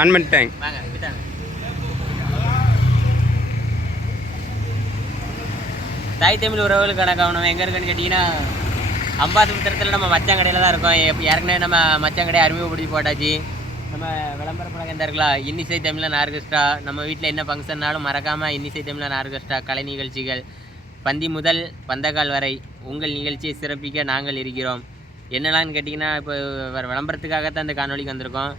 On பண்ணிட்டேன். வாங்க விட்டாங்க. தாய் தமிழ் உறவுகளுக்கு வணக்கம். நம்ம எங்கே இருக்குன்னு கேட்டிங்கன்னா அம்பாசமுத்திரத்தில் நம்ம மச்சாங்கடையில் தான் இருக்கோம். ஏற்கனவே நம்ம மச்சாங்கடையை அறிமுகப்படுத்தி போட்டாச்சு. நம்ம விளம்பர பழக்கம் எந்த இருக்கலாம், இன்னிசை தமிழன் ஆர்கெஸ்ட்ரா. நம்ம வீட்டில் என்ன ஃபங்க்ஷன்னாலும் மறக்காமல் இன்னிசை தமிழன் ஆர்கெஸ்ட்ரா கலை நிகழ்ச்சிகள் பந்தி முதல் பந்தக்கால் வரை உங்கள் நிகழ்ச்சியை சிறப்பிக்க நாங்கள் இருக்கிறோம். என்னெல்லான்னு கேட்டிங்கன்னா, இப்போ விளம்பரத்துக்காகத்தான் இந்த காணொலிக்கு வந்திருக்கோம்.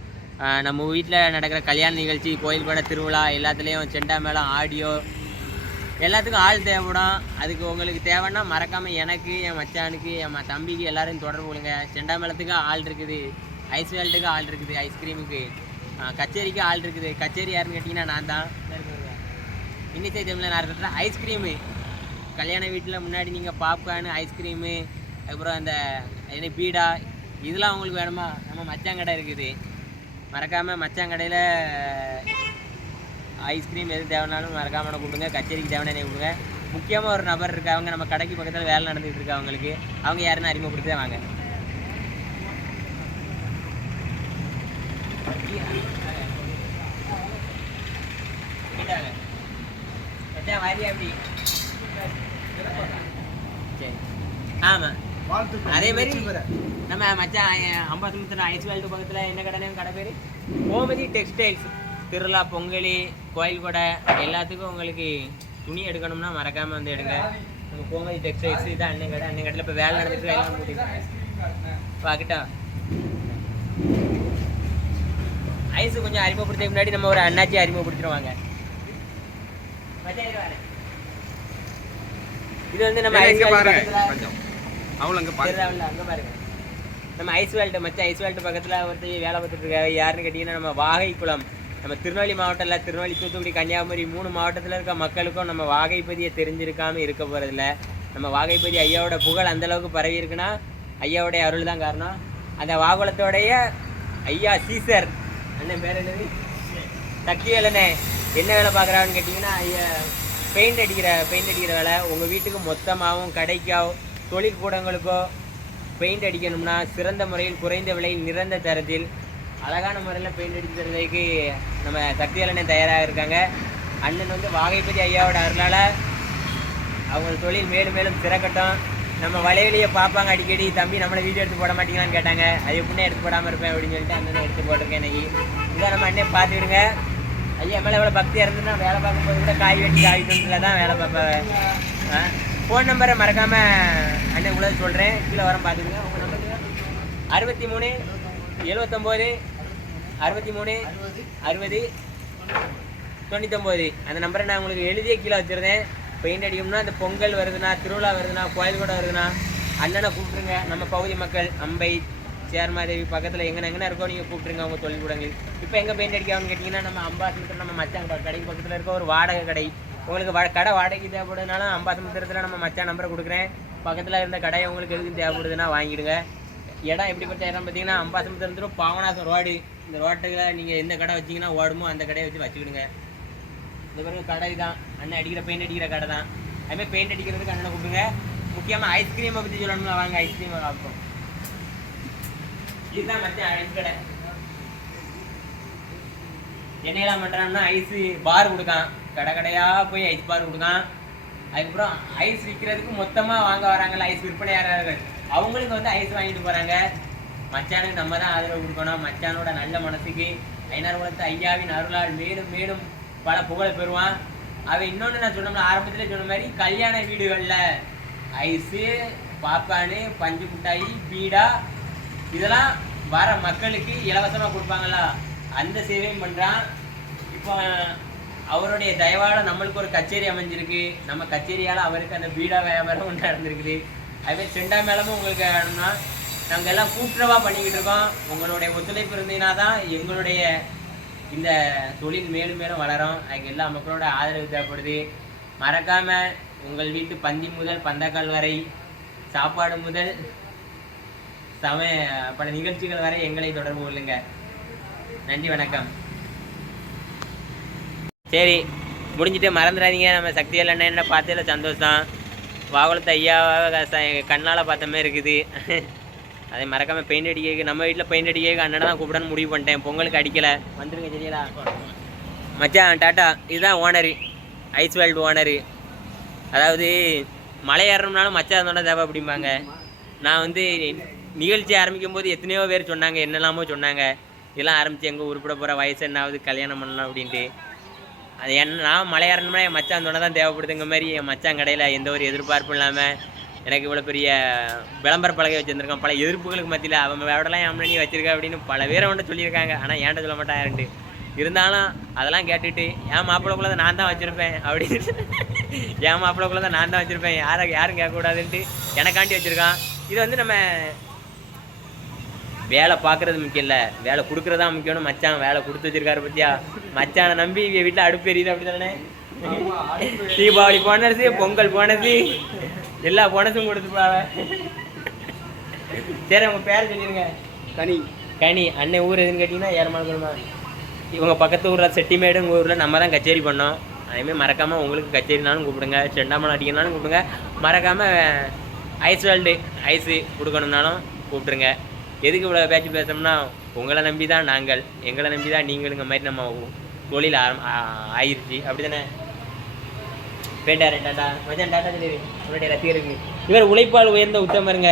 நம்ம வீட்டில் நடக்கிற கல்யாண நிகழ்ச்சி, கோயில் கூட திருவிழா எல்லாத்துலேயும் செண்டா மேளம், ஆடியோ எல்லாத்துக்கும் ஆள் தேவைப்படும். அதுக்கு உங்களுக்கு தேவைன்னா மறக்காமல் எனக்கு, என் மச்சானுக்கு, என் தம்பிக்கு எல்லாரையும் தொடர்பு கொள்ளுங்க. செண்டா மேளத்துக்கு ஆள் இருக்குது, ஐஸ் வேல்ட்டுக்கு ஆள் இருக்குது, ஐஸ்கிரீமுக்கு, கச்சேரிக்கு ஆள் இருக்குது. கச்சேரி யாருன்னு கேட்டிங்கன்னா நான் தான். இன்னிசை தமிழில் நான் இருக்கிற ஐஸ்கிரீமு கல்யாண வீட்டில் முன்னாடி நீங்கள் பாப்கார்னு, ஐஸ்கிரீமு, அதுக்கப்புறம் அந்த என்ன பீடா இதெல்லாம் உங்களுக்கு வேணுமா, நம்ம மச்சாங்கடை இருக்குது. மறக்காமல் மச்சாங்கடையில் ஐஸ்கிரீம் எது தேவைனாலும் மறக்காமல் கூப்பிடுங்க. கச்சேரிக்கு தேவையான கூப்பிடுங்க. முக்கியமாக ஒரு நபர் இருக்கு, அவங்க நம்ம கடைக்கு பக்கத்தில் வேலை நடந்துகிட்டு இருக்கு. அவங்களுக்கு அவங்க யாருன்னு அறிமுகப்படுத்தி தான் வாங்க. ஆமாம், அதே மாதிரி நம்ம மச்சான் அம்பாசமுத்திரம் ஐஸ் வேல்டு பக்கத்தில் என்ன கடைன்னு கடை பேர் கோமதி டெக்ஸ்டைல்ஸ். திருவிழா, பொங்கலி, கோயில் கொடை எல்லாத்துக்கும் உங்களுக்கு துணி எடுக்கணும்னா மறக்காமல் வந்து எடுங்க. நம்ம கோமதி டெக்ஸ்டைல்ஸ் இதான் அண்ணன் கடை. அண்ணன் கடையில் இப்போ வேலை நடந்துட்டு எல்லாம் மூட்டிட்டு பார்க்கிட்டா. ஐஸு கொஞ்சம் அறிமுகப்படுத்த முன்னாடி நம்ம ஒரு அண்ணாச்சி அறிமுகப்படுத்திடுவாங்க. இது வந்து நம்ம அங்கே பாருங்க, நம்ம ஐஸ் வேல்ட்டு மச்சான் ஐஸ் வேல்ட்டு பக்கத்தில் ஒருத்தர் வேலை பார்த்துட்டு இருக்காரு. யாருன்னு கேட்டிங்கன்னா, நம்ம வாகைக்குளம். நம்ம திருநெல்வேலி மாவட்டம் இல்லை, திருநெல்வேலி, தூத்துக்குடி, கன்னியாகுமரி 3 மாவட்டத்தில் இருக்க மக்களுக்கும் நம்ம வாகைப்பதியை தெரிஞ்சிருக்காமல் இருக்க போகிறதில்ல. நம்ம வாகைப்பதி ஐயாவோட புகழ் அந்தளவுக்கு பரவி இருக்குன்னா ஐயாவோடைய அருள் தான் காரணம். அந்த வாகுளத்தோடைய ஐயா சீசர் அண்ணன் பேர் என்னது, சக்தி வேலைண்ணே. என்ன வேலை பார்க்குறான்னு கேட்டிங்கன்னா, ஐயா பெயிண்ட் அடிக்கிற வேலை. உங்கள் வீட்டுக்கு மொத்தமாகவும் கடைக்கோ தொழிற்கூடங்களுக்கோ பெயிண்ட் அடிக்கணும்னா சிறந்த முறையில், குறைந்த விலையில், நிறந்த தரத்தில், அழகான முறையில் பெயிண்ட் அடித்து தரதுக்கு நம்ம சக்தி அண்ணன் தயாராக இருக்காங்க. அண்ணன் வந்து வாகைப்பதி ஐயாவோட அருளால் அவங்க தொழில் மேலும் மேலும் சிறக்கட்டும். நம்ம வலையிலேயே பார்ப்பாங்க அடிக்கடி, தம்பி நம்மளை வீடியோ எடுத்து போட மாட்டீங்களான்னு கேட்டாங்க. அது எப்படின்னே எடுத்து போடாமல் இருப்பேன் அப்படின்னு சொல்லிட்டு அண்ணனை எடுத்து போட்டிருக்கேன். இன்னைக்கு இதான் நம்ம அண்ணன் பார்த்துக்கிடுங்க. ஐயா மேலே எவ்வளோ பக்தியாக இருந்துன்னா வேலை பார்க்கும்போது கூட காய் வெட்டி காய்கறியில் தான் வேலை பார்ப்பேன். ஃபோன் நம்பரை மறக்காமல் அண்ணன் உள்ள சொல்கிறேன், கீழே வர பார்த்துக்குங்க. உங்கள் நம்பர் 63 79 63 60 99. அந்த நம்பரை நான் உங்களுக்கு எழுதியே கீழே வச்சுருந்தேன். பெயிண்ட் அடிக்கணும்னா, அந்த பொங்கல் வருதுன்னா, திருவிழா வருதுன்னா, கோயில் கூட வருதுன்னா அண்ணனை கூப்பிட்ருங்க. நம்ம பகுதி மக்கள் அம்பை, சேர்மாதேவி பக்கத்தில் எங்கே இருக்கோ நீங்கள் கூப்பிட்ருங்க உங்கள் தொழில் கூடங்கள். இப்போ எங்கே பெயிண்ட் அடிக்காமனு கேட்டிங்கன்னா, நம்ம அம்பாசமுத்திரம் நம்ம மச்சான் கடைக்கு பக்கத்தில் இருக்க ஒரு வாடகை கடை. உங்களுக்கு கடை வாடகைக்கு தேவைப்படுதுனாலும் அம்பாசமுத்திரத்தில் நம்ம மச்சான் நம்பரை கொடுக்குறேன். பக்கத்தில் இருந்த கடையை உங்களுக்கு எதுவும் தேவைப்படுதுன்னா வாங்கிடுங்க. இடம் எப்படிப்பட்ட இடம் பார்த்தீங்கன்னா, அம்பாசமுத்திரத்தில் பாவனாசம் ரோடு. இந்த ரோட்டில் நீங்கள் எந்த கடை வச்சிங்கன்னா ஓடுமோ அந்த கடையை வச்சு வச்சுக்கிடுங்க. இந்த பிறகு கடை தான் அண்ணன் பெயிண்ட் அடிக்கிற கடை தான். அதுமாதிரி பெயிண்ட் அடிக்கிறதுக்கு அண்ணனை கூப்பிடுங்க. முக்கியமாக ஐஸ்கிரீமை பற்றி சொல்லணும்னா வாங்க, ஐஸ்கிரீமை பார்ப்போம். இதுதான் மச்சான் ஐஸ் கடை. என்னெல்லாம் பண்ணுறான்னா, ஐஸு பார் கொடுக்கான். கடையாக போய் ஐஸ் பார் கொடுக்கான். அதுக்கப்புறம் ஐஸ் விற்கிறதுக்கு மொத்தமாக வாங்க வராங்கல்ல ஐஸ் விற்பனையாளர்கள், அவங்களுக்கு வந்து ஐஸ் வாங்கிட்டு போகிறாங்க. மச்சானுக்கு நம்ம தான் ஆதரவு கொடுக்கணும். மச்சானோட நல்ல மனசுக்கு ஐநாறு குளத்து ஐயாவின் அருளால் மேலும் மேலும் பல புகழை பெறுவான். அவன் இன்னொன்று நான் சொன்னோம்னா, ஆரம்பத்தில் சொன்ன மாதிரி கல்யாண வீடுகளில் ஐஸு, பாப்கார்னு, பஞ்சு மிட்டாயி, பீடா இதெல்லாம் வர மக்களுக்கு இலவசமாக கொடுப்பாங்களா, அந்த சேவையும் பண்ணுறான். இப்போ அவருடைய தயவால் நம்மளுக்கு ஒரு கச்சேரி அமைஞ்சிருக்கு. நம்ம கச்சேரியால் அவருக்கு அந்த பீடா வியாபாரம் ஒன்று நடந்திருக்குது. அதுமாதிரி செண்டா மேளமும் உங்களுக்கு வேணும்னா நாங்கள் எல்லாம் கூட்டுறவாக பண்ணிக்கிட்டு இருக்கோம். உங்களுடைய ஒத்துழைப்பு இருந்தீங்கன்னா தான் எங்களுடைய இந்த தொழில் மேலும் மேலும் வளரும். அதுக்கு எல்லா மக்களோட ஆதரவு தேவைப்படுது. மறக்காமல் உங்கள் வீட்டு பந்தி முதல் பந்தக்கால் வரை, சாப்பாடு முதல் பல நிகழ்ச்சிகள் வரை எங்களை தொடர்பு கொள்ளுங்க. நன்றி, வணக்கம். சரி, முடிஞ்சிட்டு மறந்துடாதீங்க. நம்ம சக்திவேல் அண்ணன் பார்த்ததில் சந்தோஷம். வாகுளத்து ஐயாவை கண்ணால் பார்த்த மாதிரி இருக்குது. அதே மறக்காமல் பெயிண்ட் அடிக்க நம்ம வீட்டில் பெயிண்ட் அடிக்க அண்ணனை தான் கூப்பிடன்னு முடிவு பண்ணிட்டேன். பொங்கலுக்கு அடிக்கலை, வந்துடுங்க சரிங்களா மச்சான். டாட்டா. இதுதான் ஓனரு, ஐஸ் வேர்ல்டு ஓனரு. அதாவது மலை ஏறணும்னாலும் மச்சான் இருந்தோட தேவை அப்படிம்பாங்க. நான் வந்து நிகழ்ச்சி ஆரம்பிக்கும் போது எத்தனையோ பேர் சொன்னாங்க, என்னெல்லாமோ சொன்னாங்க. இதெல்லாம் ஆரம்பித்து எங்கே உருப்பிட போகிற வயசு என்னாவது கல்யாணம் பண்ணலாம் அப்படின்ட்டு. அது நான் மலை ஏறணும்னா என் மச்சான் தோணை தான் தேவைப்படுதுங்க மாதிரி என் மச்சான் கடையில் எந்த ஒரு எதிர்பார்ப்பும் இல்லாமல் எனக்கு இவ்வளோ பெரிய விளம்பர பலகை வச்சுருந்துருக்கான். பல எதிர்ப்புகளுக்கு மத்தியில் அவன் வேடலாம் என் நீ வச்சிருக்க அப்படின்னு பல பேரை வந்துட்டு சொல்லியிருக்காங்க. ஆனால் ஏன்ட்ட சொல்ல மாட்டான் யாருன்ட்டு. இருந்தாலும் அதெல்லாம் கேட்டுட்டு என் மாப்பிள்ளைக்குள்ளே நான் தான் வச்சுருப்பேன் அப்படின்னு, என் மாப்பிள்ளைக்குள்ளே தான் நான் தான் வச்சுருப்பேன், யாரும் கேட்கக்கூடாதுன்ட்டு எனக்காண்டி வச்சுருக்கான். இது வந்து நம்ம வேலை பார்க்குறது முக்கியம் இல்லை, வேலை கொடுக்குறதா முக்கியம்னு மச்சான் வேலை கொடுத்து வச்சிருக்காரு பற்றியா. மச்சானை நம்பி வீட்டில் அடுப்பு எரியுது அப்படி தானே. தீபாவளி போனஸ், பொங்கல் போனஸ், எல்லா போனஸும் கொடுத்துப்பாங்க. சரி உங்கள் பேர் சொல்லிடுங்க. கனி. கனி. அண்ணன் ஊர் எதுன்னு கேட்டிங்கன்னா ஏறமானமா. இவங்க பக்கத்து ஊரில் செட்டிமேடு உங்கள் ஊரில் நம்ம தான் கச்சேரி பண்ணோம். அதேமாதிரி மறக்காமல் உங்களுக்கு கச்சேரினாலும் கூப்பிடுங்க, செண்டாமலை அடிக்கணும்னாலும் கூப்பிடுங்க. மறக்காமல் ஐஸ் வேர்ல்டு ஐஸு கொடுக்கணுன்னாலும் கூப்பிட்ருங்க. எதுக்கு இவ்வளோ பேச்சு பேசணும்னா உங்களை நம்பி தான் நாங்கள், எங்களை நம்பி தான் நீங்களுங்க மாதிரி நம்ம தொழில் ஆயிடுச்சு அப்படி தானே. பேட்டாரு டாட்டா மச்சான். டாட்டா சொல்லி உன்னுடைய ரசிகருக்கு. இவர் உழைப்பால் உயர்ந்த உத்தமருங்க.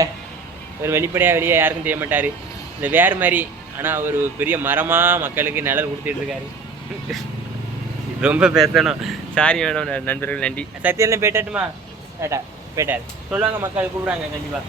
இவர் வெளிப்படையாக வெளியே யாருக்கும் செய்ய மாட்டார். இந்த வேறு மாதிரி ஆனால் ஒரு பெரிய மரமாக மக்களுக்கு நிழல் கொடுத்துட்டு இருக்காரு. ரொம்ப பேசணும், சாரி வேணும் நண்பர்கள். நன்றி. சத்தியெல்லாம் பேட்டாட்டுமா? டாட்டா பேட்டார் சொல்லுவாங்க, மக்கள் கூப்பிடுவாங்க கண்டிப்பாக.